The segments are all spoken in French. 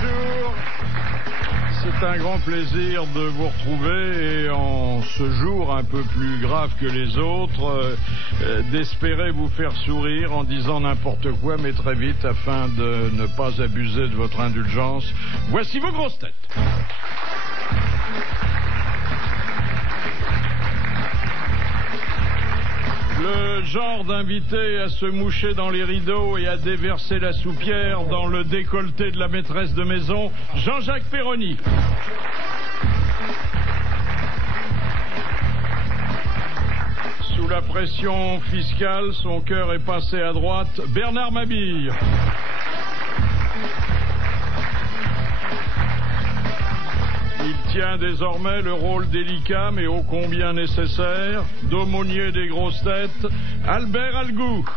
bonjour. C'est un grand plaisir de vous retrouver et en ce jour un peu plus grave que les autres, d'espérer vous faire sourire en disant n'importe quoi, mais très vite afin de ne pas abuser de votre indulgence. Voici vos grosses têtes. Le genre d'invité à se moucher dans les rideaux et à déverser la soupière dans le décolleté de la maîtresse de maison, Jean-Jacques Perroni. Sous la pression fiscale, son cœur est passé à droite, Bernard Mabille. Il tient désormais le rôle délicat mais ô combien nécessaire d'aumônier des grosses têtes, Albert Algou.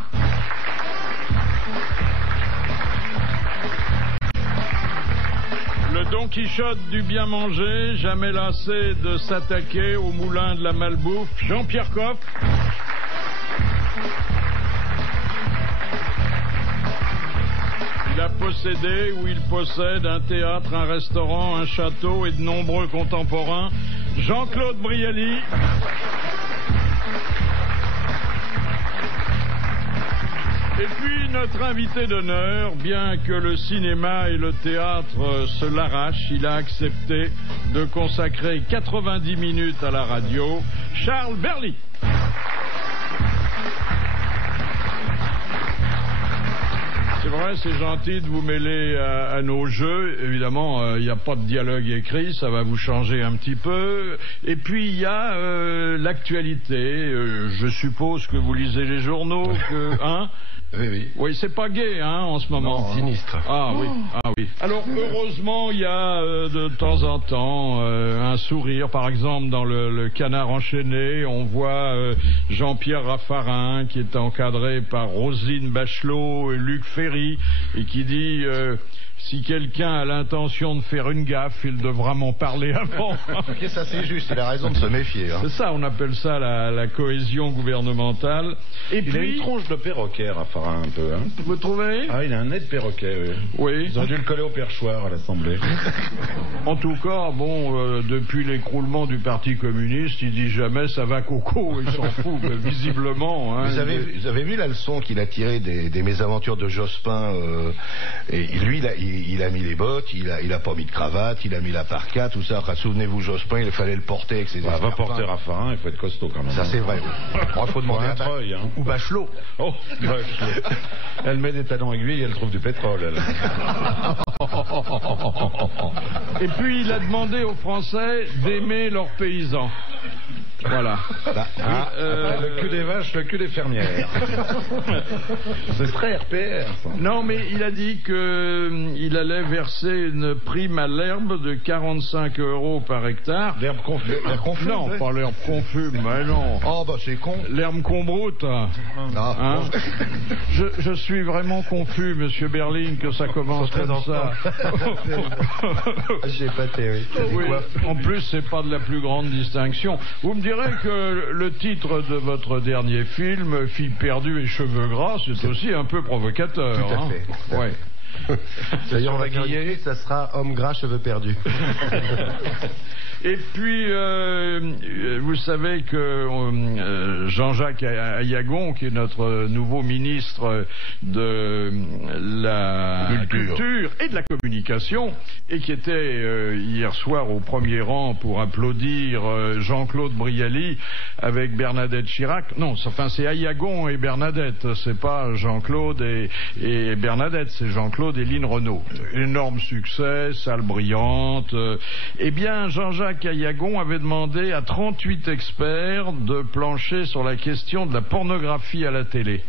Le Don Quichotte du bien manger, jamais lassé de s'attaquer au moulin de la malbouffe, Jean-Pierre Coff. Il a possédé ou il possède un théâtre, un restaurant, un château et de nombreux contemporains, Jean-Claude Brialy. Et puis notre invité d'honneur, bien que le cinéma et le théâtre se l'arrachent, il a accepté de consacrer 90 minutes à la radio, Charles Berly. C'est vrai, c'est gentil de vous mêler à nos jeux. Évidemment, il n'y a pas de dialogue écrit, ça va vous changer un petit peu. Et puis, il y a l'actualité. Je suppose que vous lisez les journaux, hein? Oui, oui. Oui, c'est pas gai, hein, en ce moment. Non, sinistre. Ah oui, ah oui. Alors, heureusement, il y a de temps en temps un sourire. Par exemple, dans le Canard enchaîné, on voit Jean-Pierre Raffarin, qui est encadré par Roselyne Bachelot et Luc Ferry, et qui dit... si quelqu'un a l'intention de faire une gaffe, il devra m'en parler avant. Ok, ça c'est juste, il a raison de se méfier. Hein. C'est ça, on appelle ça la cohésion gouvernementale. Et il puis, a une tronche de perroquet, Raffarin, un peu. Hein. Vous trouvez? Ah, il a un nez de perroquet, oui. Oui. Ils ont dû le coller au perchoir à l'Assemblée. En tout cas, bon, depuis l'écroulement du Parti communiste, il dit jamais ça va coco, il s'en fout, mais visiblement. Hein, vous avez vu la leçon qu'il a tirée des mésaventures de Jospin et lui, il a mis les bottes, il a pas mis de cravate, il a mis la parka, tout ça. Enfin, souvenez-vous, Jospin, il fallait le porter avec ses escarpins. Va porter Raffarin, il faut être costaud quand même. Ça c'est vrai. Il faut demander à Treuil, hein. Ou Bachelot. Oh, Bachelot. Elle met des talons aiguilles et elle trouve du pétrole. Elle. Et puis il a demandé aux Français d'aimer leurs paysans. Voilà. Le cul des vaches, le cul des fermières. C'est très RPR. Ça. Non, mais il a dit qu'il allait verser une prime à l'herbe de 45 € par hectare. L'herbe confuse. Non, pas l'herbe confuse, mais non. Oh, bah c'est con. L'herbe combroute. Hein? Je suis vraiment confus, monsieur Berling, que ça commence comme ça. J'ai pas théorie. Oui, en plus, c'est pas de la plus grande distinction. Vous me direz que le titre de votre dernier film, Fille perdue et cheveux gras, c'est aussi un peu provocateur. Tout à fait. Ouais. D'ailleurs, on va griller, ça sera Homme gras, cheveux perdus. Et puis, vous savez que Jean-Jacques Ayagon, qui est notre nouveau ministre de la culture et de la communication, et qui était hier soir au premier rang pour applaudir Jean-Claude Brialy avec Bernadette Chirac. Non, enfin c'est Ayagon et Bernadette, c'est pas Jean-Claude et Bernadette, c'est Jean-Claude et Lynn Renault. Énorme succès, salle brillante. Eh bien, Jean-Jacques Ayagon avait demandé à 38 experts de plancher sur la question de la pornographie à la télé.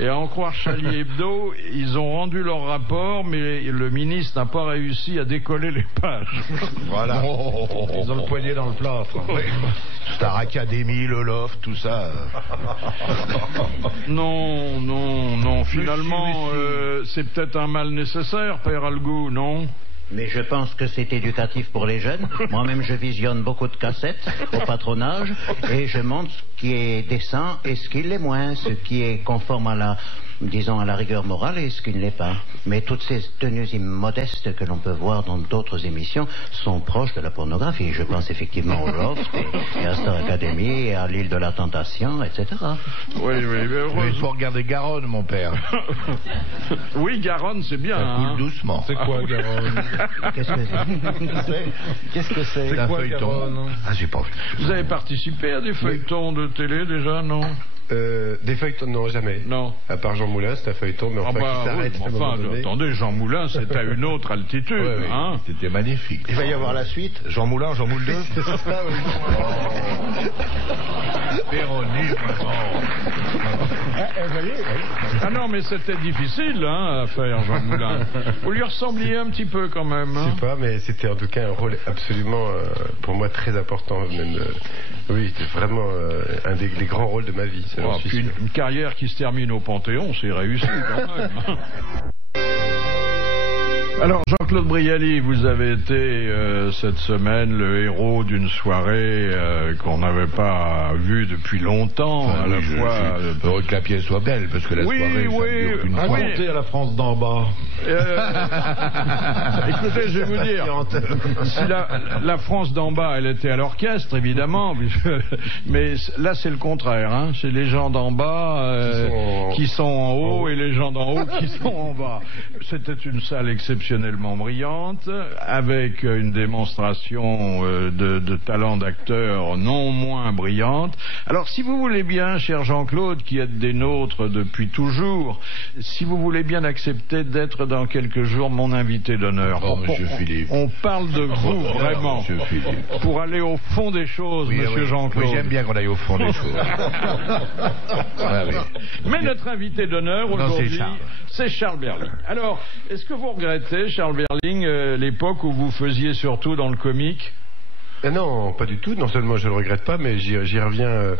Et à en croire Charlie Hebdo, ils ont rendu leur rapport, mais le ministre n'a pas réussi à décoller les pages. Voilà. Ils ont le poignet dans le plâtre. Star Academy, le Loft, tout ça. Non, finalement, c'est peut-être un mal nécessaire, Père Algou, non? Mais je pense que c'est éducatif pour les jeunes. Moi-même, je visionne beaucoup de cassettes au patronage et je montre ce qui est décent et ce qui l'est moins, ce qui est conforme à la disons, à la rigueur morale et ce qui ne l'est pas. Mais toutes ces tenues immodestes que l'on peut voir dans d'autres émissions sont proches de la pornographie. Je pense effectivement au Loft et à Star Academy et à l'île de la Tentation, etc. Oui, Mais il faut regarder Garonne, mon père. Oui, Garonne, c'est bien. Ça coule doucement. C'est quoi, Garonne? Qu'est-ce que c'est? C'est un quoi, feuilleton. Garonne? Ah, j'ai pas vu. Vous avez participé à des feuilletons de télé déjà, non? Des feuilletons, non, jamais. Non. À part Jean Moulin, c'est un feuilleton, mais enfin qui s'arrête à un moment donné. Attendez, Jean Moulin, c'est à une autre altitude, Ouais, hein. C'était magnifique. Il va y avoir la suite. Jean Moulin, Jean Moule 2. C'est ça, oui. Véronique, Ah non, mais c'était difficile, hein, à faire, Jean Moulin. Vous lui ressembliez un petit peu quand même, Je hein. sais pas, mais c'était en tout cas un rôle absolument, pour moi, très important. Même, oui, c'était vraiment un des grands rôles de ma vie. Ça, j'en suis Puis sûr. une carrière qui se termine au Panthéon, c'est réussi quand même, hein. Alors, Jean-Claude Brialy, vous avez été cette semaine le héros d'une soirée qu'on n'avait pas vue depuis longtemps, à la fois... heureux que la pièce soit belle, parce que la soirée, ça ne dure qu'une fois. Racontez à la France d'en bas. Écoutez, je vais vous dire, si la France d'en bas, elle était à l'orchestre, évidemment, mais là, c'est le contraire, hein. C'est les gens d'en bas qui sont en haut et les gens d'en haut qui sont en bas. C'était une salle exceptionnellement brillante, avec une démonstration de talent d'acteur non moins brillante. Alors, si vous voulez bien, cher Jean-Claude, qui êtes des nôtres depuis toujours, si vous voulez bien accepter d'être dans quelques jours mon invité d'honneur. Oh, monsieur Philippe. On parle de vous, vraiment. Monsieur Philippe. Pour aller au fond des choses, Oui, monsieur oui. Jean-Claude. Oui, j'aime bien qu'on aille au fond des choses. Ah, oui. Mais notre invité d'honneur aujourd'hui, c'est Charles Berling. Alors, est-ce que vous regrettez, Charles Berling, l'époque où vous faisiez surtout dans le comique? Non, pas du tout. Non seulement je le regrette pas, mais j'y reviens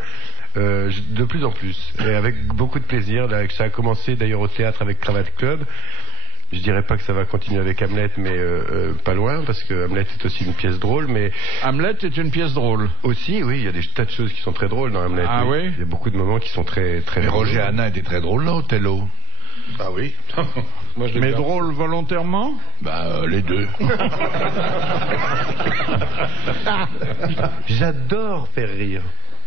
de plus en plus. Et avec beaucoup de plaisir. Ça a commencé d'ailleurs au théâtre avec Cravate Club. Je dirais pas que ça va continuer avec Hamlet, mais pas loin, parce que Hamlet est aussi une pièce drôle, mais... Hamlet est une pièce drôle. Aussi, oui, il y a des tas de choses qui sont très drôles dans Hamlet. Ah oui? Il y a beaucoup de moments qui sont très Mais drôles. Roger Hanin était très drôle, là, Othello. Ah oui. Moi, je l'ai Mais bien. drôle volontairement? Les deux. J'adore faire rire.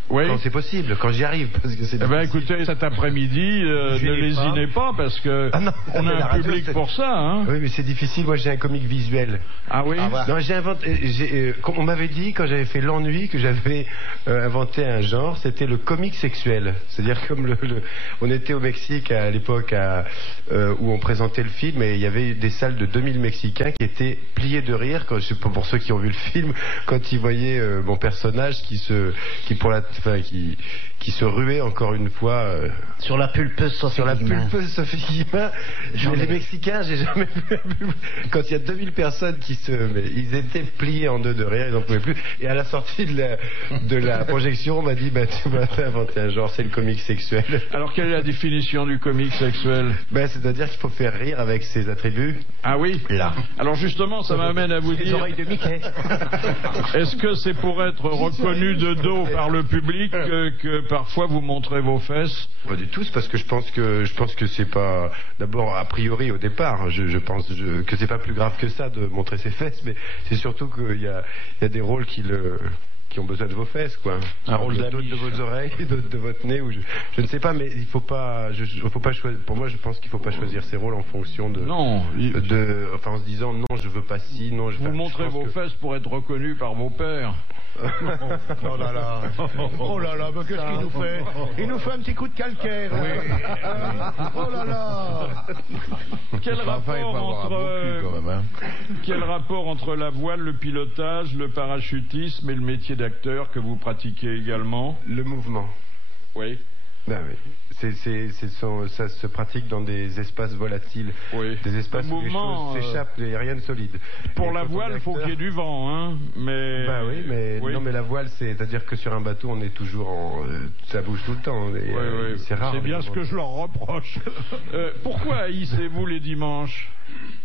Oui. Quand c'est possible, quand j'y arrive, parce que c'est Eh ben, difficile. écoutez, cet après-midi, ne Gênez lésinez pas, parce que Ah non, on mais a la un radio, public c'est- pour ça, hein. Oui, mais c'est difficile. Moi, j'ai un comique visuel. Ah oui? Non, j'ai inventé. On m'avait dit quand j'avais fait l'ennui que j'avais inventé un genre. C'était le comique sexuel. C'est-à-dire comme on était au Mexique à l'époque où on présentait le film et il y avait des salles de 2000 Mexicains qui étaient pliés de rire. Quand, je sais pas pour ceux qui ont vu le film, quand ils voyaient mon personnage qui se ruait encore une fois Sur la pulpeuse Sophie sur la Guillemin. pulpeuse Sophie Guillemin. Les Mexicains, j'ai jamais vu la pub. Quand il y a 2000 personnes mais ils étaient pliés en deux de rire, ils n'en pouvaient plus. Et à la sortie de la projection, on m'a dit, tu vas inventer un genre, c'est le comique sexuel. Alors, quelle est la définition du comique sexuel? C'est-à-dire qu'il faut faire rire avec ses attributs. Ah oui? Là. Alors justement, ça m'amène à vous Les dire, oreilles de Mickey. est-ce que c'est pour être reconnu de dos par le public que parfois vous montrez vos fesses? Pas du tout, c'est parce que je pense que c'est pas, d'abord a priori au départ, je pense que c'est pas plus grave que ça de montrer ses fesses, mais c'est surtout qu'il y a des rôles qui ont besoin de vos fesses, quoi. Un rôle d'autres d'ami. de vos oreilles, d'autres de votre nez, ou je ne sais pas, mais il faut pas choisir. Pour moi, je pense qu'il faut pas choisir ses rôles en fonction de. Non. Enfin, en se disant non, je veux pas ci, non, je. Vous montrez vos fesses pour être reconnu par vos pères. Oh là là. Oh là là, mais qu'est-ce qu'il nous fait? Il nous fait un petit coup de calcaire. Oh là là. Quel Enfin, il faut avoir un beau cul, quand même, hein. Quel rapport entre la voile, le pilotage, le parachutisme et le métier d'acteur que vous pratiquez également? Le mouvement. Oui. Ben oui. Ça se pratique dans des espaces volatiles, Oui. des espaces Le où les mouvement, choses s'échappent, il n'y a rien de solide. Pour Et la quand on voile, est il faut acteur- qu'il y ait du vent, hein. Mais. Ben oui, mais Oui. non, mais la voile, c'est-à-dire que sur un bateau, on est toujours ça bouge tout le temps. Et, Oui. c'est rare. C'est bien ce que je leur reproche. Pourquoi haïssez-vous les dimanches?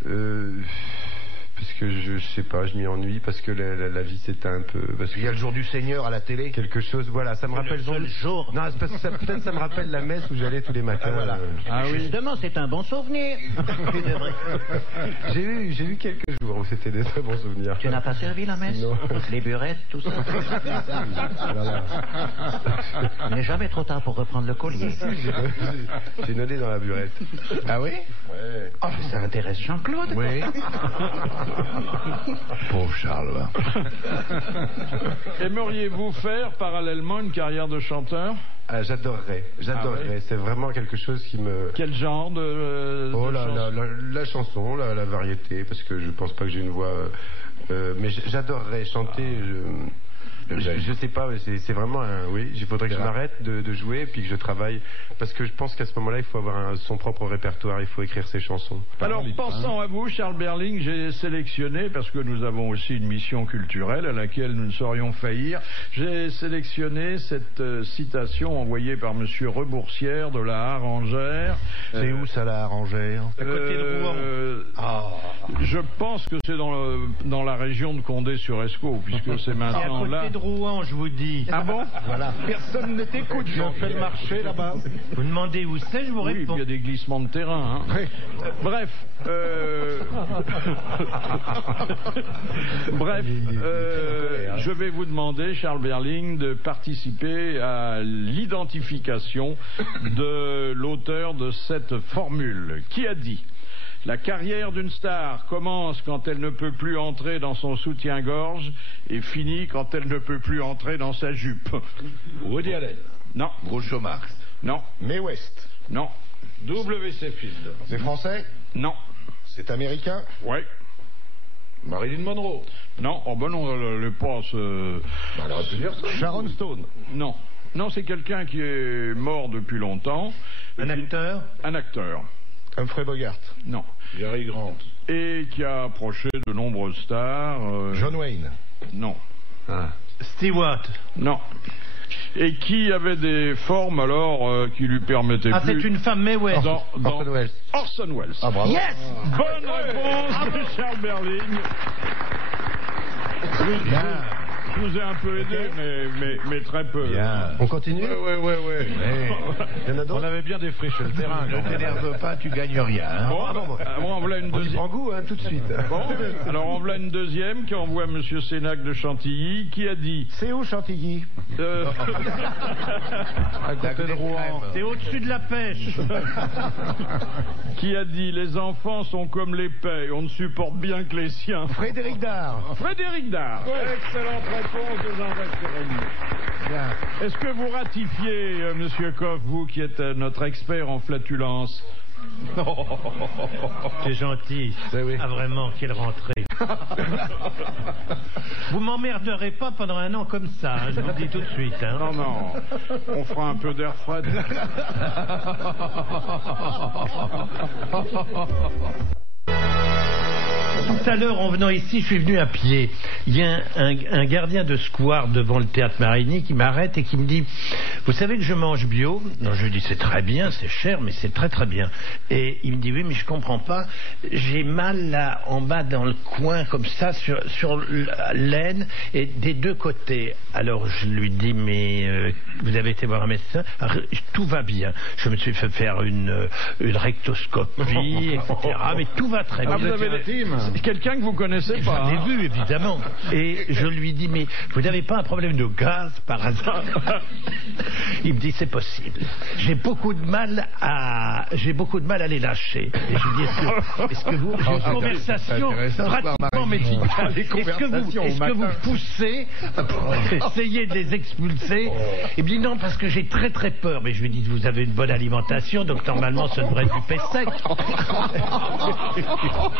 Parce que je sais pas, je m'y ennuie, parce que la vie c'était un peu... Parce Il y a le jour du Seigneur à la télé. quelque chose, voilà, ça me rappelle... Le seul jour. Non, c'est parce que peut-être ça me rappelle la messe où j'allais tous les matins. Ah, voilà. Ah oui. Justement, c'est un bon souvenir. Tu devrais- J'ai eu quelques jours où c'était des très bons souvenirs. Tu n'as pas servi la messe? Non. Les burettes, tout ça. Voilà. Il n'est jamais trop tard pour reprendre le collier. J'ai noté dans la burette. Ah oui? Ouais. Oh, mais ça intéresse Jean-Claude. Oui. Pauvre Charles. Aimeriez-vous faire parallèlement une carrière de chanteur? Ah, j'adorerais. Ah oui. C'est vraiment quelque chose qui me... Quel genre de Oh là, chanson? la chanson, la variété, parce que je pense pas que j'ai une voix... mais j'adorerais chanter... Je sais pas, c'est vraiment un... Oui, il faudrait que je m'arrête de jouer et puis que je travaille. Parce que je pense qu'à ce moment-là, il faut avoir son propre répertoire, il faut écrire ses chansons. Alors, pensant à vous, Charles Berling, j'ai sélectionné, parce que nous avons aussi une mission culturelle à laquelle nous ne saurions faillir, j'ai sélectionné cette citation envoyée par Monsieur Reboursière de la Harengère. C'est où ça, la Harengère? À côté de Rouen. Je pense que c'est dans la région de Condé-sur-Escaut, puisque c'est C'est à maintenant là. côté de Rouen, je vous dis. Ah bon? Voilà. Personne ne t'écoute. Tu as fait le marché là-bas. Vous demandez où c'est, je vous Oui, réponds. il y a des glissements de terrain. Hein. Bref. Je vais vous demander, Charles Berling, de participer à l'identification de l'auteur de cette formule. Qui a dit: la carrière d'une star commence quand elle ne peut plus entrer dans son soutien-gorge et finit quand elle ne peut plus entrer dans sa jupe? Woody Allen. Non, Groucho Marx. non, Mae West. non, W.C. Field. C'est français? non, C'est américain? ouais, Marilyn Monroe. non, oh ben non, le pas Elle aurait pu dire ça. Sharon Stone. Non, non, c'est quelqu'un qui est mort depuis longtemps. Un acteur? Un acteur, Humphrey Bogart. non. Gary Grant. Et qui a approché de nombreuses stars. John Wayne. Non, Stewart. non. Et qui avait des formes alors qui lui permettaient Ah, plus... c'est une femme, mais ouais. Dans Orson Welles. Orson Welles. Ah, bravo. Yes! Bonne réponse de Charles Berling. Je vous ai un peu aidé, mais très peu. Bien. On continue? Ouais. Il y en a On d'autres? avait bien défriché le terrain. Ne quand même. t'énerve pas, tu gagnes rien. Hein. Bon, voilà une Tu deuxième. prends goût, hein, tout de suite. Bon, alors on voilà une deuxième qui envoie Monsieur Sénac de Chantilly, qui a dit... C'est où Chantilly? À côté de Rouen. C'est au-dessus de la pêche. qui a dit: les enfants sont comme les paix, on ne supporte bien que les siens. Frédéric Dard. Frédéric Dard. Excellente réponse de Jean-Jacques Ferroni. Bien. Est-ce que vous ratifiez, Monsieur Coff, vous qui êtes notre expert en flatulence? C'est gentil. oui. Ah, vraiment, quelle rentrée. Vous m'emmerderez pas pendant un an comme ça, hein, je vous le dis tout de suite. Hein. Non, non, on fera un peu d'air frais. Tout à l'heure, en venant ici, je suis venu à pied. Il y a un gardien de square devant le théâtre Marigny qui m'arrête et qui me dit: vous savez que je mange bio? Non, je lui dis: c'est très bien, c'est cher, mais c'est très très bien. Et il me dit: oui, mais je comprends pas. J'ai mal là, en bas dans le coin, comme ça, sur l'aine, et des deux côtés. Alors je lui dis: mais vous avez été voir un médecin? Alors, tout va bien. Je me suis fait faire une rectoscopie, etc. Mais tout va très bien. Ah, vous avez c'est quelqu'un que vous connaissez pas. J'en ai Hein. vu, évidemment. Et je lui dis: mais vous n'avez pas un problème de gaz par hasard? Il me dit: c'est possible. J'ai beaucoup de mal à les lâcher. Et je lui dis: est-ce que vous, j'ai une conversation pratiquement médicale. Est-ce que vous poussez pour essayer de les expulser? Il me dit: non, parce que j'ai très très peur. Mais je lui dis: vous avez une bonne alimentation, donc normalement ça devrait être du pain sec.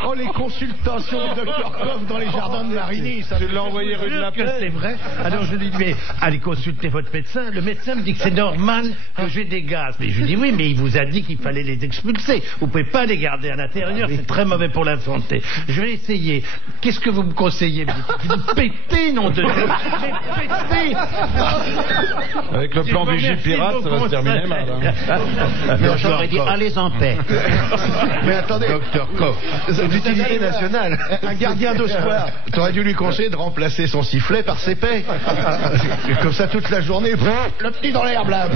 Oh, les consultations du docteur Coff dans les jardins de Marigny. Ça, Tu l'as envoyé rue de la Que Paix. c'est vrai. Alors je lui dis: mais allez consulter votre médecin. Le médecin me dit que c'est normal que j'ai des gaz. Mais je lui dis oui, mais il vous a dit qu'il fallait les expulser. Vous pouvez pas les garder à l'intérieur, c'est très mauvais pour la santé. Je vais essayer. Qu'est-ce que vous me conseillez? Je dis pétez, nom de Dieu. Mais pétez. Avec le plan Vigipirate, ça va se terminer mal. Mais j'aurais dit allez en paix. Mais attendez, Docteur Koch. c'est d'utilité nationale. Un gardien de square. T'aurais dû lui conseiller de remplacer son sifflet par ses paix. Comme ça toute la journée. Le petit dans l'herbe là.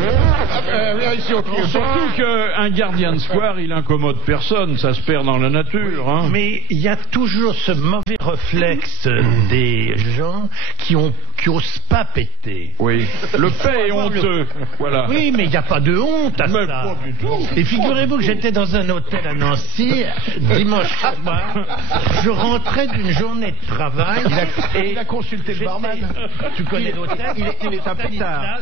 Viens ici au pied. Surtout qu'un gardien de square, il incommode personne, ça se perd dans la nature. Hein. Mais il y a toujours ce mauvais réflexe des gens qui osent pas péter. Oui. Le paix est honteux. Voilà. Oui, mais il n'y a pas de honte à Mais ça. pas du tout. Et figurez-vous que j'étais dans un hôtel à Nancy, dimanche soir. Je rentrais d'une journée de travail. Il a consulté le barman. Tu connais l'hôtel? Il est un pétard.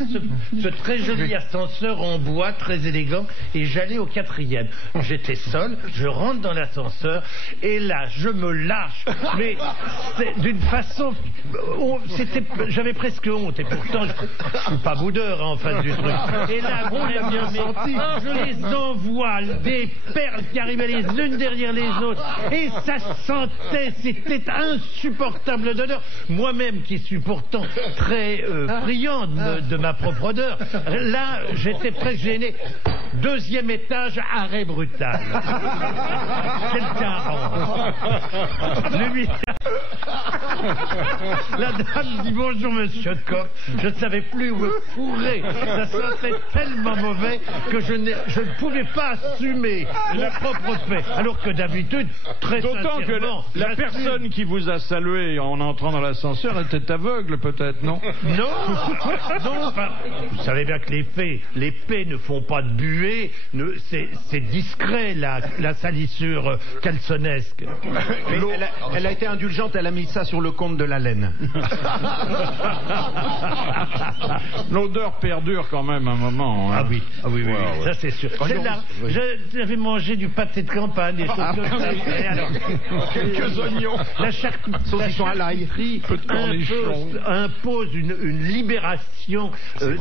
Ce très joli ascenseur en bois, très élégant, et j'allais au 4e. J'étais seul, je rentre dans l'ascenseur, et là, je me lâche. Mais c'est d'une façon... J'avais presque honte, et pourtant, je suis pas boudeur en face du truc. Et là, on l'a bien senti. Je les envoie, des perles qui arrivaient les unes derrière les autres, et ça sentait, c'était insupportable d'odeur. Moi-même, qui suis pourtant très friand de ma propre odeur, là, j'étais presque gêné. 2e étage, arrêt brutal. Quelqu'un rentre. La dame dit bonjour monsieur Koch. Je ne savais plus où me fourrer. Ça sentait tellement mauvais que je ne pouvais pas assumer mon propre fait. Alors que d'habitude, très D'autant que sincèrement, la personne qui vous a salué en entrant dans l'ascenseur était aveugle, peut-être, non? Non, enfin, vous savez bien que les paix ne font pas de buée, c'est discret la salissure calsonesque. Mais elle a été indulgente, elle a mis ça sur le compte de la laine. L'odeur perdure quand même un moment. Hein. Ah oui, ouais. Ça c'est sûr. J'avais mangé du pâté de campagne, des choses comme ça. Et alors, Quelques oignons. La charcuterie impose une libération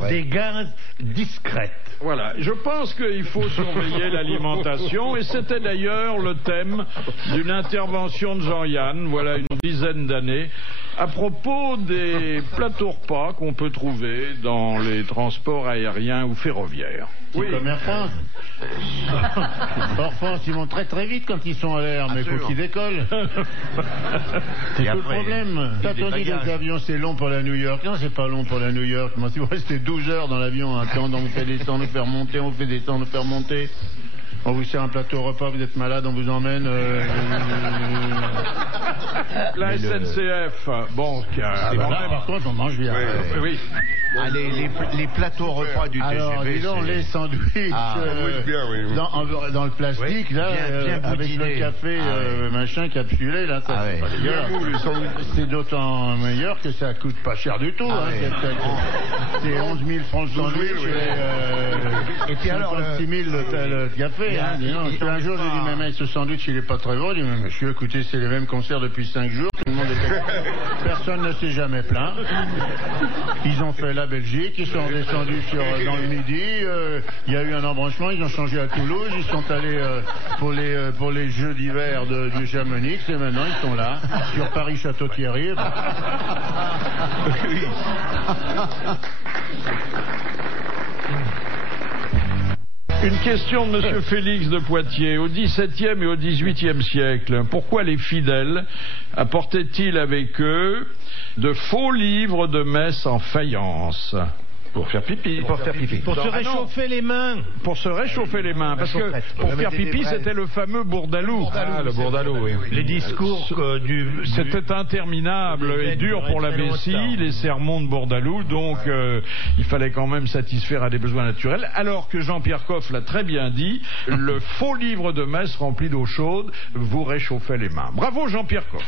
des gaz discrète. Voilà, je pense qu'il faut surveiller l'alimentation et c'était d'ailleurs le thème d'une intervention de Jean-Yann, voilà une dizaine d'années, à propos des plateaux repas qu'on peut trouver dans les transports aériens ou ferroviaires. Oui. Comme Air France. Air France, ils vont très très vite quand ils sont à l'air, mais il faut qu'ils décollent. C'est tout le problème. Quand on dit que les avions c'est long pour la New York, non, c'est pas long pour la New York. Moi, si vous restez 12 heures dans l'avion, attendant, on vous fait descendre, on vous fait remonter, on vous fait descendre, on vous fait remonter. On vous sert un plateau repas, vous êtes malade, on vous emmène. La SNCF, bon, par contre, on mange bien. Oui. Ah, les plateaux repas du TGV. Alors, dis donc, les sandwichs dans le plastique, là, bien avec boudiné. le café machin capsulé, là, ça, c'est pas dégueulasse. C'est d'autant meilleur que ça coûte pas cher du tout. C'est 11 000 francs le sandwich et puis alors 6 000 le café. Un jour, j'ai dit, mais ce sandwich, il est pas très bon. J'ai dit, mais monsieur, écoutez, c'est les mêmes concerts depuis 5 jours. Tout le monde personne ne s'est jamais plaint. Ils ont fait la Belgique, ils sont descendus dans le Midi. Il y a eu un embranchement, ils ont changé à Toulouse. Ils sont allés pour les Jeux d'hiver du Chamonix. Et maintenant, ils sont là, sur Paris-Château-Thierry. Une question de M. Félix de Poitiers. Au XVIIe et au XVIIIe siècle, pourquoi les fidèles apportaient-ils avec eux de faux livres de messe en faïence? Pour faire pipi. Pour se réchauffer les mains. Pour se réchauffer les mains. Parce que pour faire pipi, c'était le fameux bourdalou. Ah, le bourdalou, oui. Les discours C'était interminable et dur pour la vessie, les sermons de bourdalou. Donc, il fallait quand même satisfaire à des besoins naturels. Alors que Jean-Pierre Coff l'a très bien dit, le faux livre de messe rempli d'eau chaude vous réchauffait les mains. Bravo Jean-Pierre Coff.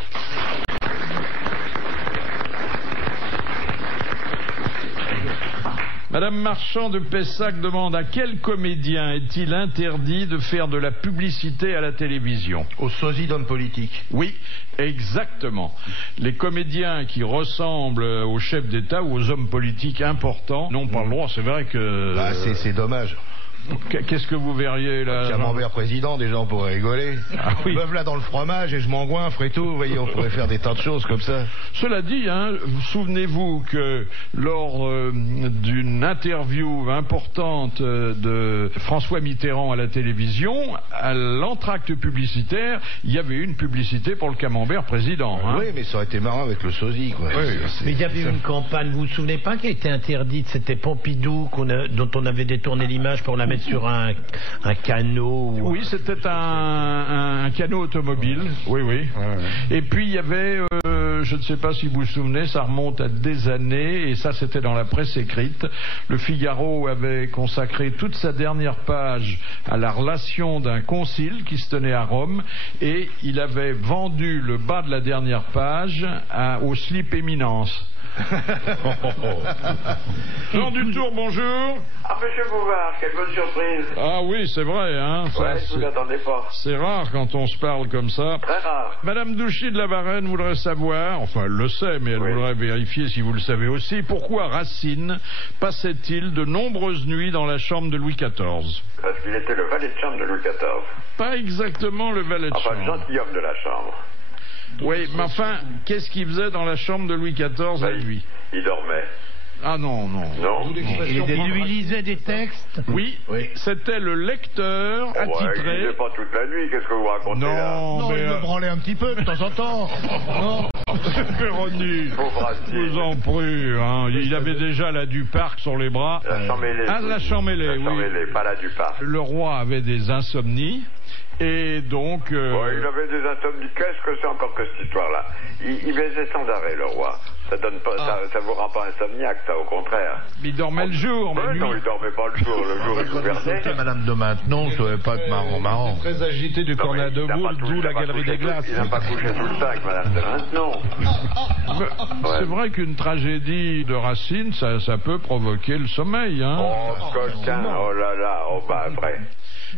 Madame Marchand de Pessac demande à quel comédien est-il interdit de faire de la publicité à la télévision? Au sosie d'homme politique. Oui, exactement. Les comédiens qui ressemblent aux chefs d'État ou aux hommes politiques importants n'ont pas le droit. C'est vrai que... Bah, c'est dommage. Qu'est-ce que vous verriez là? Camembert président, déjà on pourrait rigoler. Ah oui. Me voilà dans le fromage et je m'engoinfre et tout. Vous voyez, on pourrait faire des tas de choses comme ça. Cela dit, souvenez-vous que lors d'une interview importante de François Mitterrand à la télévision, à l'entracte publicitaire, il y avait une publicité pour le Camembert président. Oui, mais ça aurait été marrant avec le sosie, quoi. Oui, mais il y avait une campagne, vous vous souvenez pas, qui a été interdite? C'était Pompidou dont on avait détourné l'image pour la mettre sur un canot. Oui, c'était un canot automobile. Oui, oui. Et puis il y avait, je ne sais pas si vous vous souvenez, ça remonte à des années, et ça c'était dans la presse écrite. Le Figaro avait consacré toute sa dernière page à la relation d'un concile qui se tenait à Rome, et il avait vendu le bas de la dernière page au slip éminence. Jean Dutour, bonjour. Ah, monsieur Bouvard, quelle bonne surprise. Ah oui, c'est vrai, hein. Ouais, je vous attendais pas. C'est rare quand on se parle comme ça. Très rare. Madame Douchy de la Varenne voudrait savoir, enfin elle le sait, mais elle voudrait vérifier si vous le savez aussi, pourquoi Racine passait-il de nombreuses nuits dans la chambre de Louis XIV? Parce qu'il était le valet de chambre de Louis XIV. Pas exactement le valet de chambre. Enfin, le gentilhomme de la chambre. Oui, mais enfin, qu'est-ce qu'il faisait dans la chambre de Louis XIV la nuit? Il dormait. Ah non, non. Non. Il lui lisait des textes? Oui, c'était le lecteur attitré. Il lisait pas toute la nuit, qu'est-ce que vous racontez là? Non, mais il me branlait un petit peu de temps en temps. Non. Véronique, je vous en prie, hein. Il avait déjà la Duparc sur les bras. La Champmêlée. Ah, la Champmêlée, oui. La Champmêlée, pas la Duparc. Le roi avait des insomnies. Et donc... il avait des insomnies. Qu'est-ce que c'est encore que cette histoire-là? Il baisait sans arrêt, le roi. Ça donne pas, ça vous rend pas insomniaque, ça, au contraire. Mais il dormait le jour, mais non, il dormait pas le jour. Le jour, il gouvernait. Madame de Maintenon, ça devait pas être marrant. Très agité du cornet de boule, d'où la galerie des glaces. Il n'a pas couché tout le temps avec Madame de Maintenon. C'est vrai qu'une tragédie de Racine, ça peut provoquer le sommeil, hein. Oh, coquin, oh là là, oh bah après.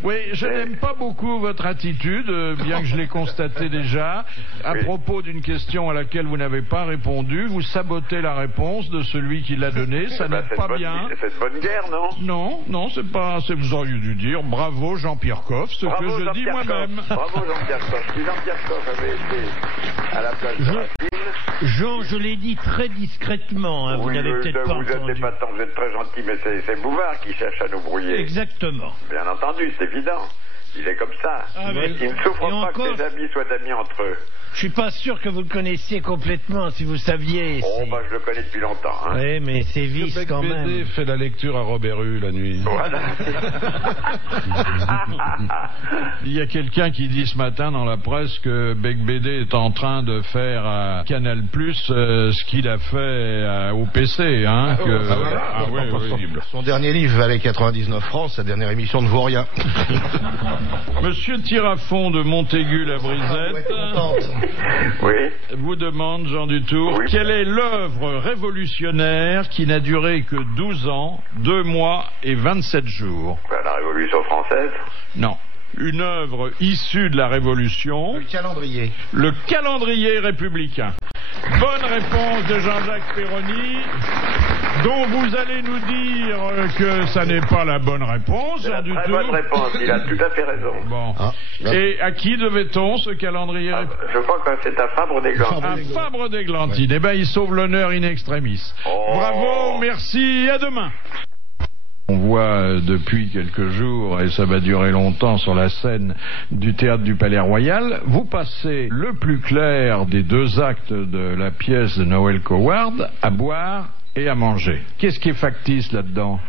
Oui, je n'aime pas beaucoup votre attitude, bien que je l'ai constaté déjà. À propos d'une question à laquelle vous n'avez pas répondu, vous sabotez la réponse de celui qui l'a donnée, ça n'est pas bien. C'est une bonne guerre, non? Non, non, c'est pas... Vous auriez dû dire bravo Jean-Pierre Coff, ce que je dis moi-même. Bravo Jean-Pierre Coff. Si Jean-Pierre Coff avait été à la place de Racine... Jean, je l'ai dit très discrètement, hein, vous n'avez peut-être pas entendu. Vous êtes très gentil, mais c'est Bouvard qui cherche à nous brouiller. Exactement. Bien entendu, c'est évident. Il est comme ça. Il ne souffre pas que ses amis soient amis entre eux. Je suis pas sûr que vous le connaissiez complètement, si vous saviez. Oh, bah je le connais depuis longtemps. Hein. Oui, mais c'est vice quand même. BD fait la lecture à Robert Hue la nuit. Voilà. Il y a quelqu'un qui dit ce matin dans la presse que Bec BD est en train de faire à Canal Plus ce qu'il a fait au PC. Hein, possible. Son dernier livre valait 99 francs, sa dernière émission ne vaut rien. Monsieur Tirafond de Montaigu-la-Brisette vous demande, Jean Dutour, quelle est l'œuvre révolutionnaire qui n'a duré que 12 ans, 2 mois et 27 jours? La Révolution française? Non. Une œuvre issue de la Révolution. Le calendrier. Le calendrier républicain. Bonne réponse de Jean-Jacques Perroni, dont vous allez nous dire que ça n'est pas la bonne réponse. C'est la très bonne réponse, il a tout à fait raison. Bon. Et à qui devait-on ce calendrier républicain? Je crois que c'est à Fabre d'Églantine. À Fabre d'Églantine. Eh bien, il sauve l'honneur in extremis. Bravo, merci, et à demain. On voit depuis quelques jours, et ça va durer longtemps, sur la scène du théâtre du Palais Royal, vous passez le plus clair des 2 actes de la pièce de Noël Coward à boire et à manger. Qu'est-ce qui est factice là-dedans?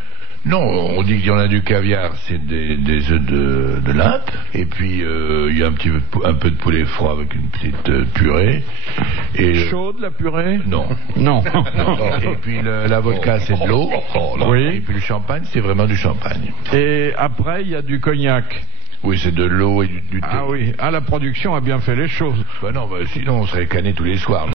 Non, on dit qu'il y en a du caviar, c'est des œufs de latte, et puis il y a un peu de poulet froid avec une petite purée. Et chaude la purée? Non. Non. Et puis la vodka, c'est de l'eau. Oui. Et puis le champagne, c'est vraiment du champagne. Et après, il y a du cognac. Oui, c'est de l'eau et du thé. Ah oui, la production a bien fait les choses. Ben non, sinon on serait cané tous les soirs.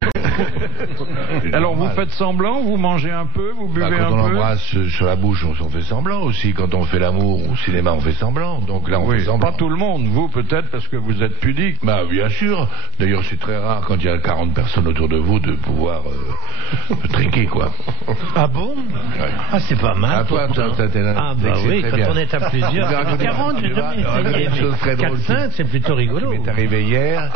Alors vous faites semblant, vous mangez un peu, vous buvez un peu. Quand on embrasse sur la bouche, on fait semblant aussi. Quand on fait l'amour au cinéma, on fait semblant. Donc là, on fait semblant. Pas tout le monde, vous peut-être parce que vous êtes pudique. Bah bien sûr. D'ailleurs, c'est très rare quand il y a 40 personnes autour de vous de pouvoir trinquer, quoi. Ah bon? Ouais. Ah, c'est pas mal. Ah, toi, t'es là. Ah bah oui, quand on est à plusieurs. 40, j'ai jamais essayé. 4-5, c'est plutôt rigolo. Il m'est arrivé hier.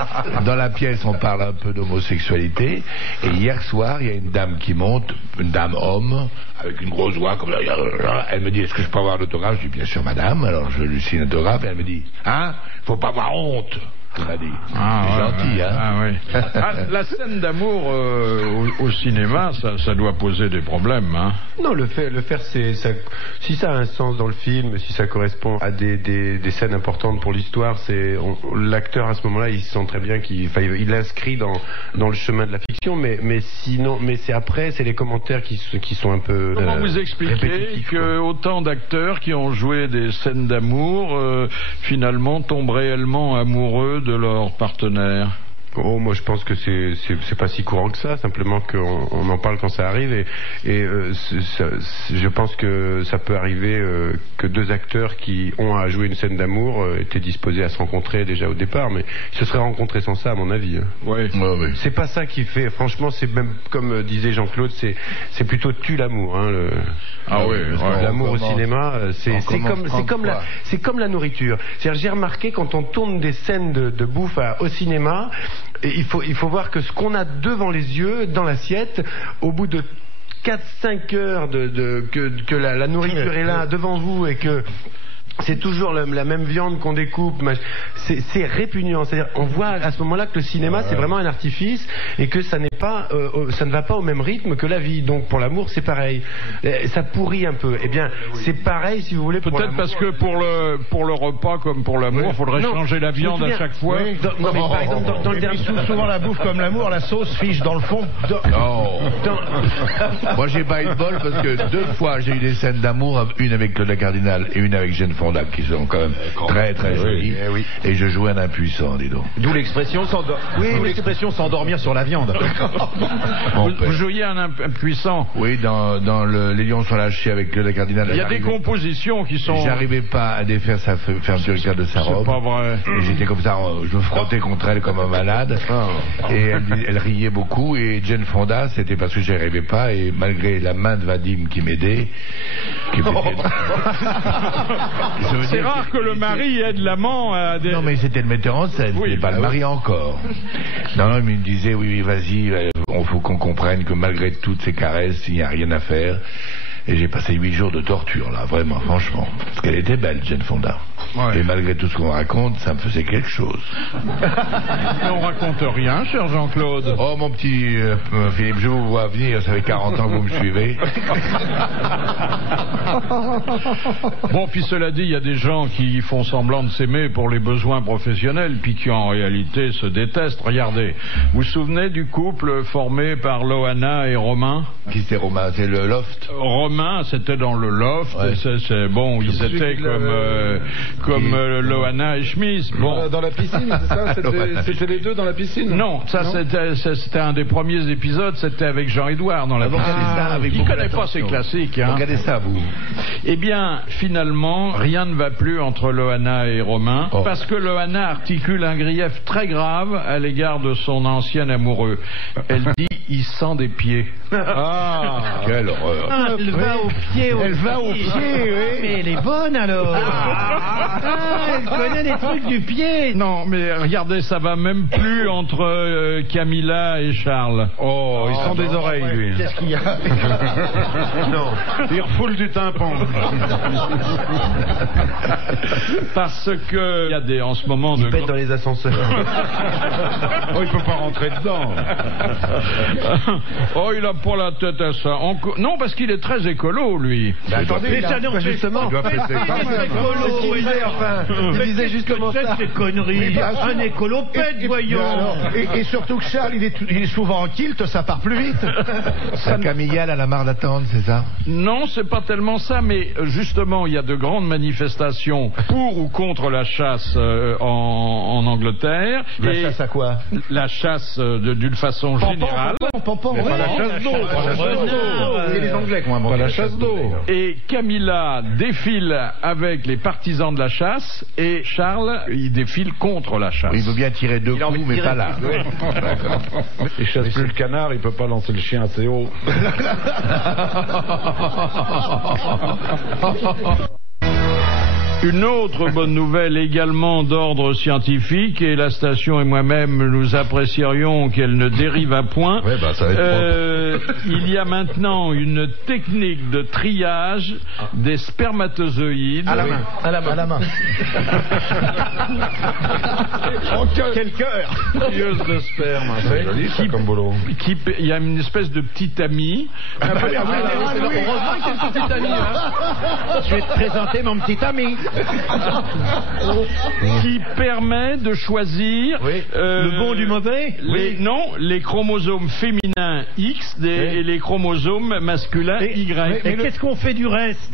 Dans la pièce, on parle un peu d'homosexualité. Et hier soir, il y a une dame qui monte, une dame homme, avec une grosse voix comme ça. Elle me dit, est-ce que je peux avoir l'autographe? Je dis, bien sûr, madame. Alors je lui signe l'autographe et elle me dit, faut pas avoir honte. On a dit. C'est gentil, hein. Ah oui. La scène d'amour au cinéma, ça doit poser des problèmes, hein. Non, le faire, si ça a un sens dans le film, si ça correspond à des scènes importantes pour l'histoire, l'acteur à ce moment-là, il sent très bien qu'il l'inscrit dans le chemin de la fiction, mais sinon, c'est les commentaires qui sont un peu. Comment vous expliquez que autant d'acteurs qui ont joué des scènes d'amour finalement tombent réellement amoureux de leur partenaire? Oh, moi je pense que c'est pas si courant que ça, simplement qu'on en parle quand ça arrive je pense que ça peut arriver que deux acteurs qui ont à jouer une scène d'amour étaient disposés à se rencontrer déjà au départ, mais ils se seraient rencontrés sans ça à mon avis. Oui. C'est pas ça qui fait, franchement, c'est même comme disait Jean-Claude, c'est plutôt tue l'amour, hein, l'amour au cinéma, c'est comme la nourriture. C'est-à-dire, j'ai remarqué quand on tourne des scènes de bouffe au cinéma, et il faut voir que ce qu'on a devant les yeux, dans l'assiette, au bout de 4-5 heures que la nourriture est là devant vous et que c'est toujours la même viande qu'on découpe, c'est répugnant. C'est-à-dire, on voit à ce moment-là que le cinéma c'est vraiment un artifice et que ça ne va pas au même rythme que la vie. Donc pour l'amour c'est pareil, ça pourrit un peu. Eh bien c'est pareil si vous voulez. Peut-être parce que pour le repas comme pour l'amour, il faudrait changer la viande à chaque fois. Non, mais par exemple dans le dernier, souvent la bouffe comme l'amour, la sauce fiche dans le fond. Moi j'ai pas eu de bol parce que 2 fois j'ai eu des scènes d'amour, une avec Claude Cardinal et une avec Jane Fonda, qui sont quand même très très jolies. Et je jouais un impuissant, dis donc. D'où l'expression s'endormir sur la viande. Vous jouiez un impuissant. Oui, dans Les Lions sont lâchés avec le Cardinal. Il y a des compositions qui sont. J'arrivais pas à défaire sa fermeture de sa robe. C'est pas vrai. Et j'étais comme ça, je me frottais contre elle comme un malade. Et elle riait beaucoup. Et Jane Fonda, c'était parce que j'y arrivais pas. Et malgré la main de Vadim qui m'aidait, c'est rare que le mari aide l'amant à des... Non, mais c'était le metteur en scène, c'était pas le mari encore. Non, il me disait, oui, vas-y, il faut qu'on comprenne que malgré toutes ces caresses, il n'y a rien à faire. Et j'ai passé 8 jours de torture, là, vraiment, franchement. Parce qu'elle était belle, Jane Fonda. Et malgré tout ce qu'on raconte, ça me faisait quelque chose. Mais on raconte rien, cher Jean-Claude. Oh, mon petit Philippe, je vous vois venir, ça fait 40 ans que vous me suivez. Bon, puis cela dit, il y a des gens qui font semblant de s'aimer pour les besoins professionnels, puis qui en réalité se détestent. Regardez, vous vous souvenez du couple formé par Loana et Romain? Qui c'est Romain? C'est le Loft? Romain, c'était dans le Loft. Bon, ils étaient comme Loana et Schmiss. Bon. Dans la piscine, c'est ça? C'était les deux dans la piscine? Non, c'était un des premiers épisodes, c'était avec Jean-Édouard dans la piscine. Qui ne connaît pas ces classiques, hein. Regardez ça, vous. Eh bien, finalement, rien ne va plus entre Loana et Romain, parce que Loana articule un grief très grave à l'égard de son ancien amoureux. Elle dit, il sent des pieds. Ah, quelle horreur. Elle va au pied, oui. Mais elle est bonne alors. Elle connaît les trucs du pied. Non, mais regardez, ça va même plus entre Camilla et Charles. Oh, il sent des oreilles, lui. Qu'est-ce qu'il y a? Non, il refoule du tympan. Parce que il y a en ce moment il pète dans les ascenseurs. Oh, il peut pas rentrer dedans. Oh, il a pas la tête à ça. Non, parce qu'il est très écolo, lui. Attendez, justement. Il doit fêter quand même. disait, enfin. Il disait justement ça. C'est conneries. Un écolopède, voyons. Et surtout que Charles, il est souvent en kilt, ça part plus vite. Camilla, elle a marre d'attendre, c'est ça? Non, c'est pas tellement ça, mais justement, il y a de grandes manifestations pour ou contre la chasse en Angleterre. La chasse à quoi? La chasse d'une façon générale. Pompon, Mais pas la chasse d'eau. C'est les Anglais qui ont inventé la chasse d'eau. Et Camilla défile avec les partisans de la chasse et Charles, il défile contre la chasse. Il veut bien tirer deux coups, mais pas là. Il chasse plus le canard, il peut pas lancer le chien assez haut. Une autre bonne nouvelle également d'ordre scientifique, et la station et moi-même nous apprécierions qu'elle ne dérive à point. Ouais, bah, ça va être il y a maintenant une technique de triage des spermatozoïdes. À la main. À la main. Quel cœur! Trieuse de sperme, c'est joli ça comme boulot. Il y a une espèce de petit ami. Heureusement qu'il y a une petite amie, Je vais te présenter mon petit ami. Qui permet de choisir Le bon du mauvais. Non, les chromosomes féminins X et les chromosomes masculins Y. Et qu'est-ce qu'on fait du reste?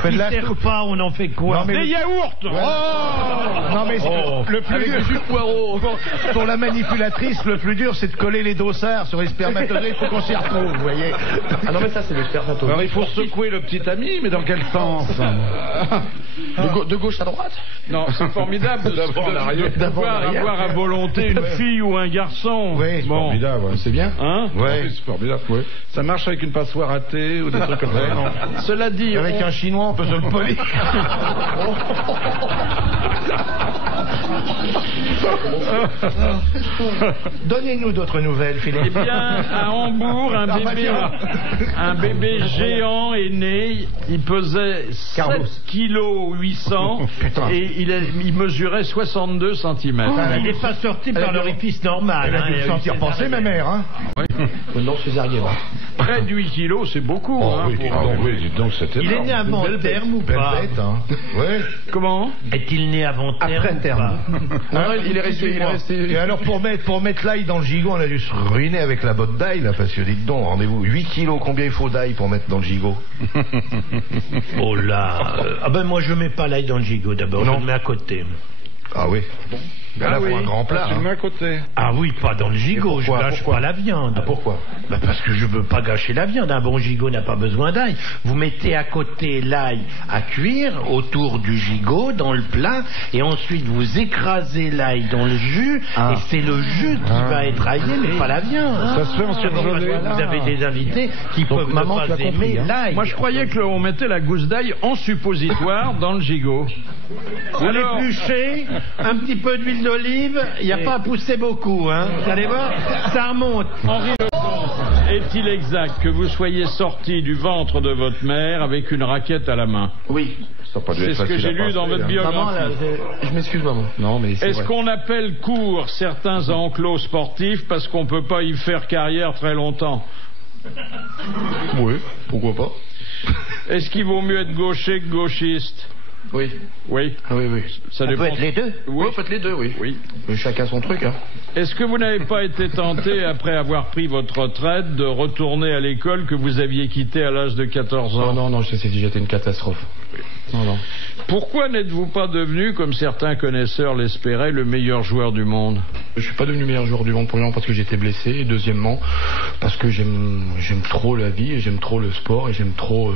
Fait de Qui la sert soupe. pas, on en fait quoi? Des yaourts. Non mais le plus dur pour la manipulatrice, le plus dur c'est de coller les dossards sur les spermatozoïdes pour qu'on s'y retrouve, vous voyez. Ah non mais ça c'est les spermatozoïdes. Alors il faut secouer le petit ami, mais dans quel sens? De gauche à droite? Non, c'est formidable de pouvoir avoir à volonté une fille ou un garçon. Oui, Bon. Formidable, ouais. C'est bien. Hein? Ouais, c'est formidable. Ouais. Ça marche avec une passoire à thé ou des trucs comme ça, non? Cela dit, Avec un chinois on peut se le polir. Donnez-nous d'autres nouvelles, Philippe. eh bien, à Hambourg, un bébé géant est né. Il pesait 7 kg 800 et il mesurait 62 cm. Il n'est pas sorti par l'orifice normal. Elle a dû le sentir penser, ma mère, hein. Non, césarienne. Près de 8 kg, c'est beaucoup. Oui, dis donc, c'était Il est né avant terme ou pas? Belle bête, hein. Ouais. Comment? Est-il né avant terme? Après terme. Non, il est resté. Et alors pour mettre l'ail dans le gigot, on a dû se ruiner avec la botte d'ail là, parce que dites donc, rendez-vous, 8 kilos, combien il faut d'ail pour mettre dans le gigot? Oh là. Ah ben moi je mets pas l'ail dans le gigot d'abord, je le mets à côté. Ah oui. Ben là, faut un grand plat. Tu le mets à côté. Ah oui, pas dans le gigot, je gâche pas la viande. Ah, pourquoi? Ben parce que je veux pas gâcher la viande, un bon gigot n'a pas besoin d'ail. Vous mettez à côté l'ail à cuire autour du gigot dans le plat et ensuite vous écrasez l'ail dans le jus et c'est le jus qui va être aillé mais pas la viande. Ça se fait en surgelé. Vous avez des invités qui peuvent maman, ne tu pas as compris, aimer hein. l'ail. Moi, je croyais qu'on mettait la gousse d'ail en suppositoire dans le gigot. Vous l'épluchez, un petit peu d'huile d'olive, il n'y a pas à pousser beaucoup, hein. Vous allez voir, ça remonte. Henri Lecomte, est-il exact que vous soyez sorti du ventre de votre mère avec une raquette à la main? Oui. C'est ce que j'ai lu dans votre biographie. Maman, là, je m'excuse, maman. Non, mais Est-ce qu'on appelle court certains enclos sportifs parce qu'on ne peut pas y faire carrière très longtemps? Oui, pourquoi pas. Est-ce qu'il vaut mieux être gaucher que gauchiste? Oui. Oui. Ah oui, oui. Ça On dépend. peut être les deux. Oui. On peut être les deux, oui. Oui. Mais chacun son truc, hein. Est-ce que vous n'avez pas été tenté, après avoir pris votre retraite, de retourner à l'école que vous aviez quittée à l'âge de 14 ans? Non, j'étais une catastrophe. Non. Pourquoi n'êtes-vous pas devenu, comme certains connaisseurs l'espéraient, le meilleur joueur du monde? Je suis pas devenu meilleur joueur du monde, premièrement parce que j'étais blessé, et deuxièmement parce que j'aime trop la vie, et j'aime trop le sport, et j'aime trop...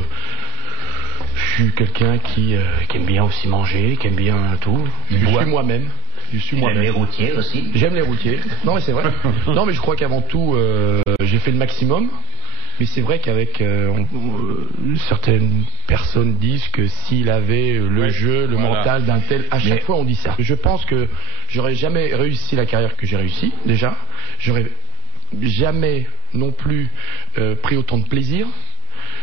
je suis quelqu'un qui aime bien aussi manger, qui aime bien tout. Je suis moi-même. J'aime les routiers aussi. J'aime les routiers. Non, mais c'est vrai. Non, mais je crois qu'avant tout, j'ai fait le maximum. Mais c'est vrai qu'avec certaines personnes disent que s'il avait le jeu, le mental d'un tel, à chaque fois on dit ça. Je pense que j'aurais jamais réussi la carrière que j'ai réussi déjà. J'aurais jamais non plus pris autant de plaisir.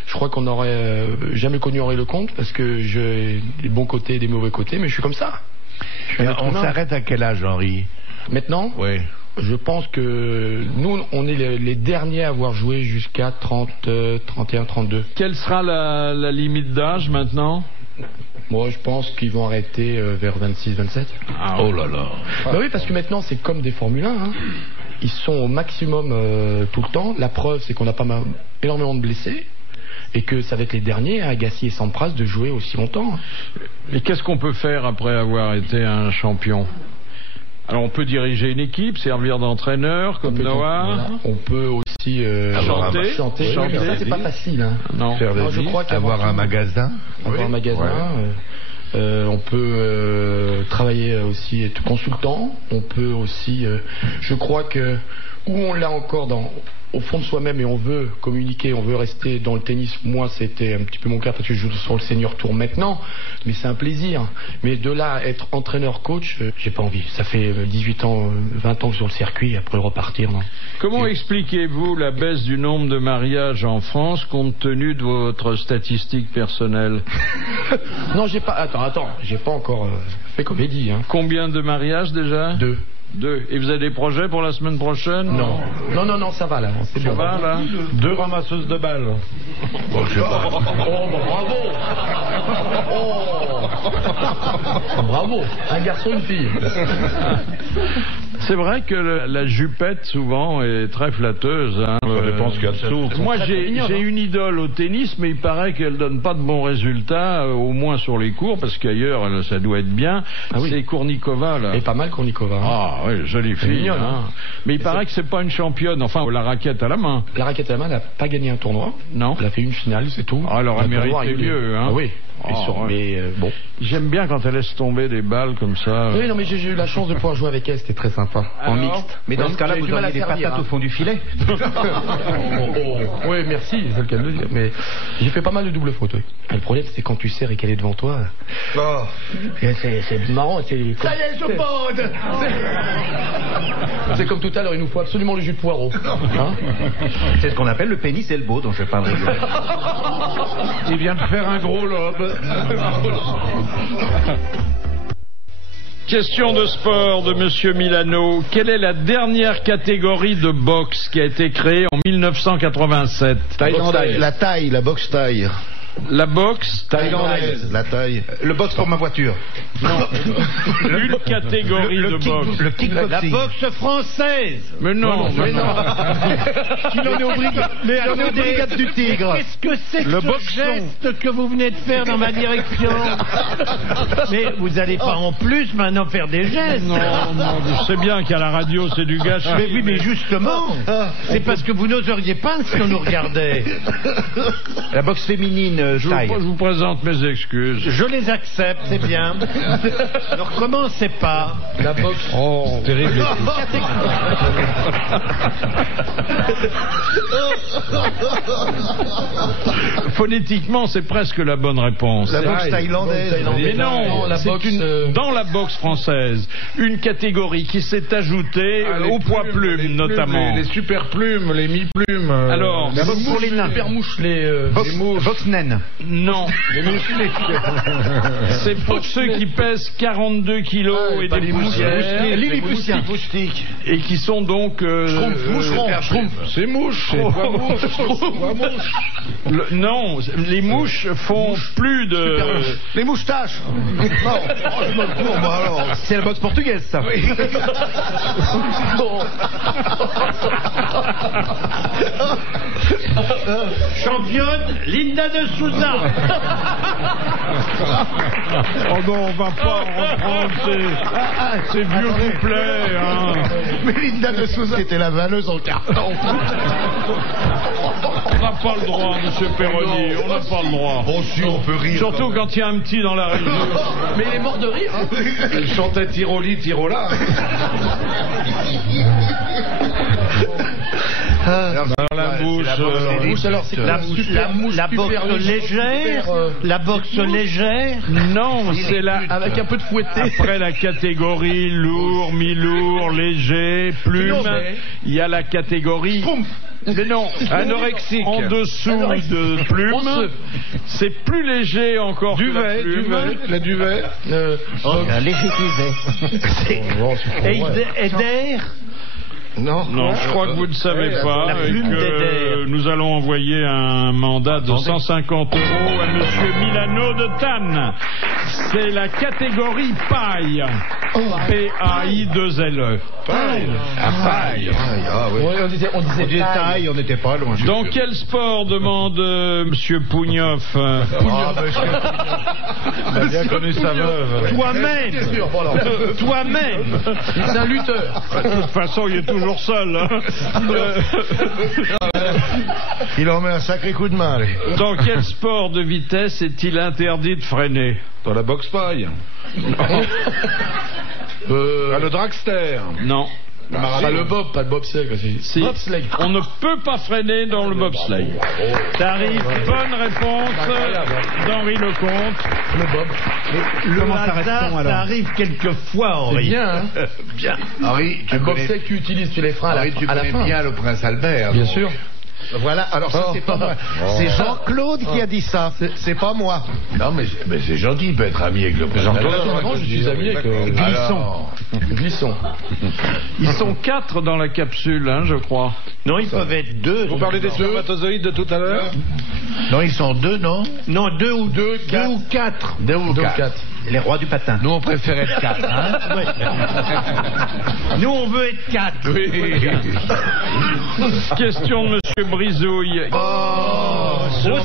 Je crois qu'on n'aurait jamais connu Henri Lecomte parce que j'ai des bons côtés et des mauvais côtés, mais je suis comme ça. On s'arrête à quel âge, Henri? Maintenant? Oui. Je pense que nous, on est les derniers à avoir joué jusqu'à 30, 31, 32. Quelle sera la limite d'âge maintenant? Moi, je pense qu'ils vont arrêter vers 26-27. Ah, Oh là là. Bah oui, parce que maintenant, c'est comme des Formule 1. Hein. Ils sont au maximum tout le temps. La preuve, c'est qu'on a énormément de blessés. Et que ça va être les derniers, Agassi et Sampras, de jouer aussi longtemps. Et qu'est-ce qu'on peut faire après avoir été un champion? Alors on peut diriger une équipe, servir d'entraîneur comme Noah. On peut aussi chanter. Chanter. Mais ça, c'est pas facile. Hein. Non. Faire des je crois avoir un magasin. Avoir un magasin. On peut travailler aussi, être consultant. On peut aussi, je crois que où on l'a encore au fond de soi-même et on veut communiquer, on veut rester dans le tennis. Moi, c'était un petit peu mon cas parce que je joue sur le Senior Tour maintenant, mais c'est un plaisir. Mais de là à être entraîneur-coach, j'ai pas envie. Ça fait 18 ans, 20 ans que sur le circuit, après repartir, non. Comment expliquez-vous la baisse du nombre de mariages en France compte tenu de votre statistique personnelle? Non, j'ai pas. Attends, j'ai pas encore fait comédie. Hein. Combien de mariages déjà? 2. Et vous avez des projets pour la semaine prochaine? Non, ça va là. C'est Ça bon. va là? 2 ramasseuses de balles. Bon, je sais pas. Bravo. Un garçon, une fille. C'est vrai que la jupette souvent est très flatteuse. Hein. Je pense qu'il y a de tout. Moi j'ai une idole au tennis, mais il paraît qu'elle donne pas de bons résultats, au moins sur les cours, parce qu'ailleurs ça doit être bien. Ah oui. C'est Kournikova là. Et pas mal Kournikova. Hein. Ah oui, jolie fille. mignonne, Hein. Mais il paraît que c'est pas une championne. Enfin, la raquette à la main. La raquette à la main, elle n'a pas gagné un tournoi. Non. Elle a fait une finale, c'est tout. Ah, elle aurait Un tournoi mérité régulier. mieux. Hein. Ah oui. Ah, ouais. Mais bon. J'aime bien quand elle laisse tomber des balles comme ça. Oui, non, mais j'ai eu la chance de pouvoir jouer avec elle, c'était très sympa. Alors, en mixte. Mais dans Ouais, ce cas-là, j'ai vous du mal auriez à des servir, patates hein. au fond du filet. Oui, merci, c'est le cas de le dire. Mais j'ai fait pas mal de double fautes. Oui. Le problème, c'est quand tu sers et qu'elle est devant toi. Oh. C'est marrant. Ça y est, je bande. C'est comme tout à l'heure, il nous faut absolument le jus de poireau. Hein. C'est ce qu'on appelle le pénis elbow dont je parle régulièrement. Il vient de faire un gros lobe. Question de sport de Monsieur Milano. Quelle est la dernière catégorie de boxe qui a été créée en 1987? La taille, la boxe taille. La boxe Thaïlandaise. La taille. Le box pour ma voiture. Non. Une catégorie de boxe. Le kickboxing. La boxe française. Mais non, mais non. Il en est au brigade du tigre. Qu'est-ce que c'est que ce geste que vous venez de faire dans ma direction? Mais vous n'allez pas en plus maintenant faire des gestes. Non, je sais bien qu'à la radio c'est du gâchis. Mais oui, mais justement, c'est parce que vous n'oseriez pas si on nous regardait. La boxe féminine taille. Je vous présente mes excuses. Je les accepte, c'est bien. Ne recommencez pas. La boxe. Oh, Terrible. phonétiquement, c'est presque la bonne réponse. La boxe thaïlandaise. Mais non, la c'est boxe, dans la boxe française, une catégorie qui s'est ajoutée au poids plume, notamment. Les super plumes, les mi-plumes. Alors, La boxe pour les nains. Super mouche, les mouches. Boxe naine. non. C'est pour ceux qui pèsent 42 kilos et pas des les poussières. Moustiques. Et qui sont donc... C'est mouche. C'est poids mouche. Non, les mouches font plus de... Les moustaches. Non, je me cours, moi alors. C'est la boxe portugaise, ça. Championne, Linda de Souza. Oh non, on va pas reprendre ces vieux couplets. Hein. Mais Linda de Souza, c'était la vanneuse en carton. On n'a pas le droit, monsieur Perroni, on n'a pas le droit. Bon, si, on peut rire. Surtout quand il y a un petit dans la région. Mais il est mort de rire. Hein. Elle chantait Tiroli, Tirola. Dans la bouche. Alors c'est La boxe légère. La boxe légère. Non, c'est la... avec un peu de fouetté. Après la catégorie lourd, mi-lourd, léger, plume, il y a la catégorie... Mais non, anorexique. En dessous de plume, c'est plus léger encore que la plume. La duvet. Un léger duvet. Et d'air. Non, je crois que vous ne savez pas la et plume que d'Eder. nous allons envoyer un mandat de 150 € à monsieur Milano de Tannes. C'est la catégorie paille. P-A-I-2-L-E. Paille. Paille. Oui. Oui, on disait taille, on n'était pas loin. Dans quel sport demande Monsieur Pougnoff? Il a bien connu sa veuve. Toi-même. Toi-même. c'est un lutteur. De toute façon, il est toujours seul. Hein. Il en met un sacré coup de main. Allez. Dans quel sport de vitesse est-il interdit de freiner? Dans la boxe paille. Le dragster. Non. Pas le bob, pas le bobsleigh. Si. Bobsleigh. On ne peut pas freiner dans le bobsleigh. Ça arrive. Bonne réponse d'Henri Lecomte. Le bob. Le hasard, ça arrive quelquefois, Henri. C'est bien, hein. Bien. Henri, Un bobsleigh que tu utilises, tu les freins Henri, tu à la connais fin. bien le prince Albert. Bien donc. sûr. Voilà, alors ça c'est pas moi. C'est Jean-Claude qui a dit ça. C'est pas moi. Non, mais c'est gentil, il peut être ami avec le prince Albert. Moi, je suis ami avec Glisson. Ils sont 4 dans la capsule, hein, je crois. Non, ils peuvent être 2. Vous parlez des spermatozoïdes de tout à l'heure? Non, ils sont 2, non? Non, 2 ou 4. 2 ou 4. Les rois du patin. Nous, on préfère être 4, hein? Nous, on veut être 4. Question de Monsieur Brisouille. Oh,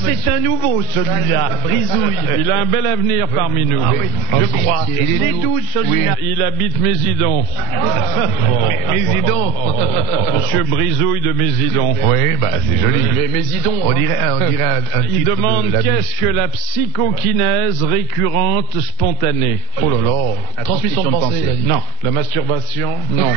c'est un nouveau, celui-là. Brisouille. Il a un bel avenir parmi nous. Je crois. Il est d'où, celui-là? Il habite Mésidon. Mésidon. Monsieur Brisouille de Mésidon. Oui, bah c'est joli. Mais Mésidon. On dirait un Il titre demande de la qu'est-ce que la psychokinèse récurrente spontanée. Oh là là. Transmission de pensée, il a dit. Non. La masturbation. Non.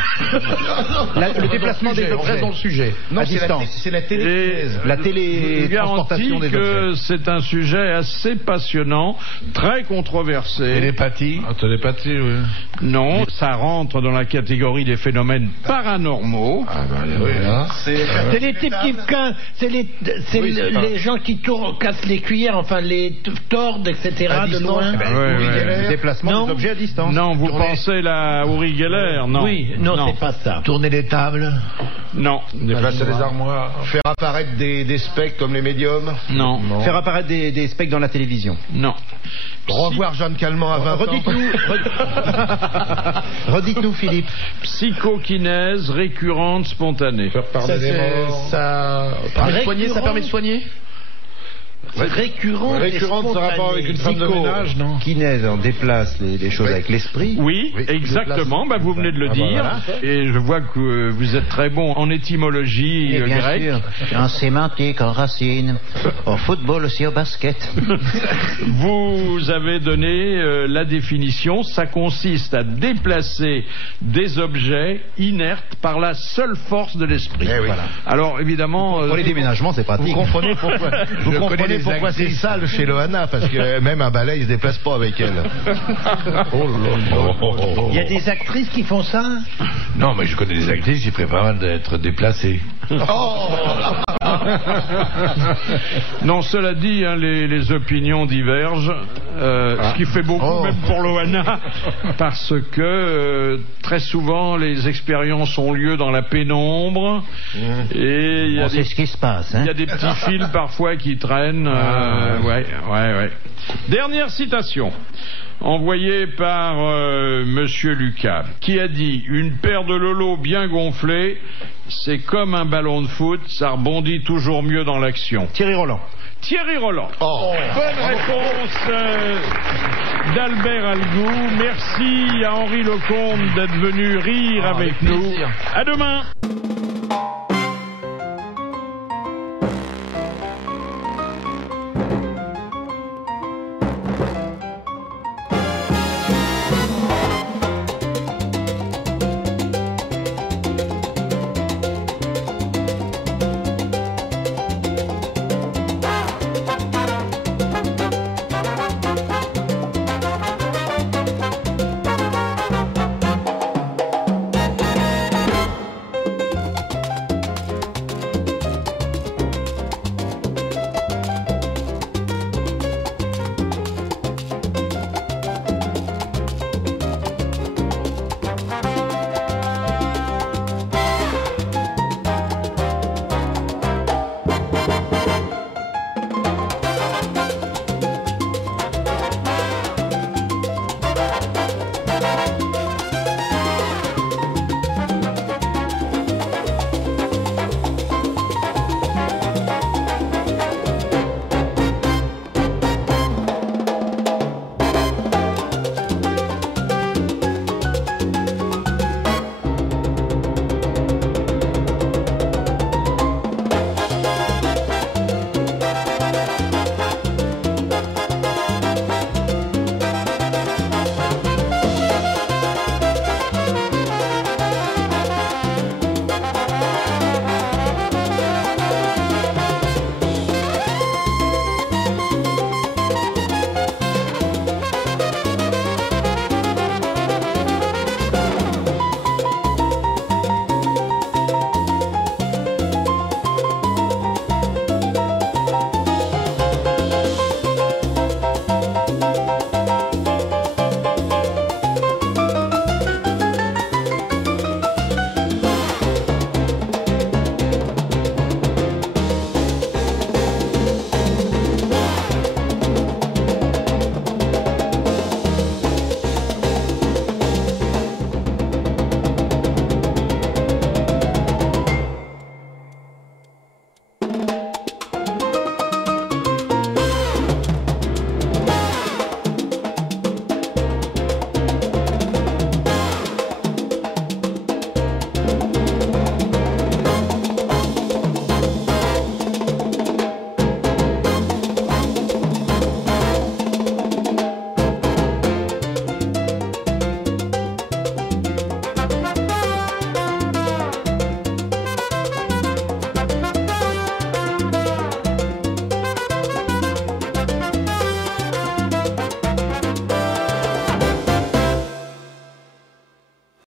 Le déplacement des objets. Reste dans le sujet. Non, À c'est distance. la télékinèse. La Je télétransportation garantis des objets. que c'est un sujet assez passionnant, très controversé. Télépathie. Télépathie, oui. Non, ça rentre dans la catégorie des phénomènes paranormaux. Ah bah oui, hein. C'est les types qui les gens qui cassent les cuillères, enfin les tordent, etc. À de distance, loin. eh ben, Ouais, Uri ouais. Geller, déplacement Non. des objets à distance. Non, vous pensez la Uri Geller? Non. Oui, non, c'est pas ça. Tourner les tables. Non. Déplacer les armoires. Faire apparaître des spectres comme les médiums. Non. Faire apparaître des specs dans la télévision. Non. Revoir Jeanne Calment à 20 ans. Redites-nous, Philippe. Psychokinèse récurrente spontanée. Faire parler des morts. Ça permet de soigner. C'est récurrent. Récurrente, ça a rapport avec une femme de ménage, non? Kinèse, on déplace les choses avec l'esprit. Oui, exactement. Bah, vous venez de le dire. voilà. Et je vois que vous êtes très bon en étymologie Et bien grecque. sûr, en sémantique, en racine, au football aussi, au basket. Vous avez donné la définition. Ça consiste à déplacer des objets inertes par la seule force de l'esprit. Eh oui. Voilà. Alors évidemment, Pour les déménagements, c'est pratique. Vous comprenez pourquoi, pourquoi c'est actrices. sale chez Loana, parce que même un balai, il se déplace pas avec elle. Il y a des actrices qui font ça? Non, mais je connais des actrices qui préfèrent d'être déplacées. Non, cela dit, hein, les opinions divergent, ce qui fait beaucoup même pour Loana, parce que très souvent les expériences ont lieu dans la pénombre et il y a On sait ce qui se passe. Hein. il y a des petits fils parfois qui traînent. Ouais. Dernière citation. Envoyée par Monsieur Lucas, qui a dit « Une paire de lolos bien gonflés, c'est comme un ballon de foot, ça rebondit toujours mieux dans l'action. » Thierry Roland. Thierry Roland. Bonne réponse d'Albert Algou. Merci à Henri Lecomte d'être venu rire avec nous. À demain.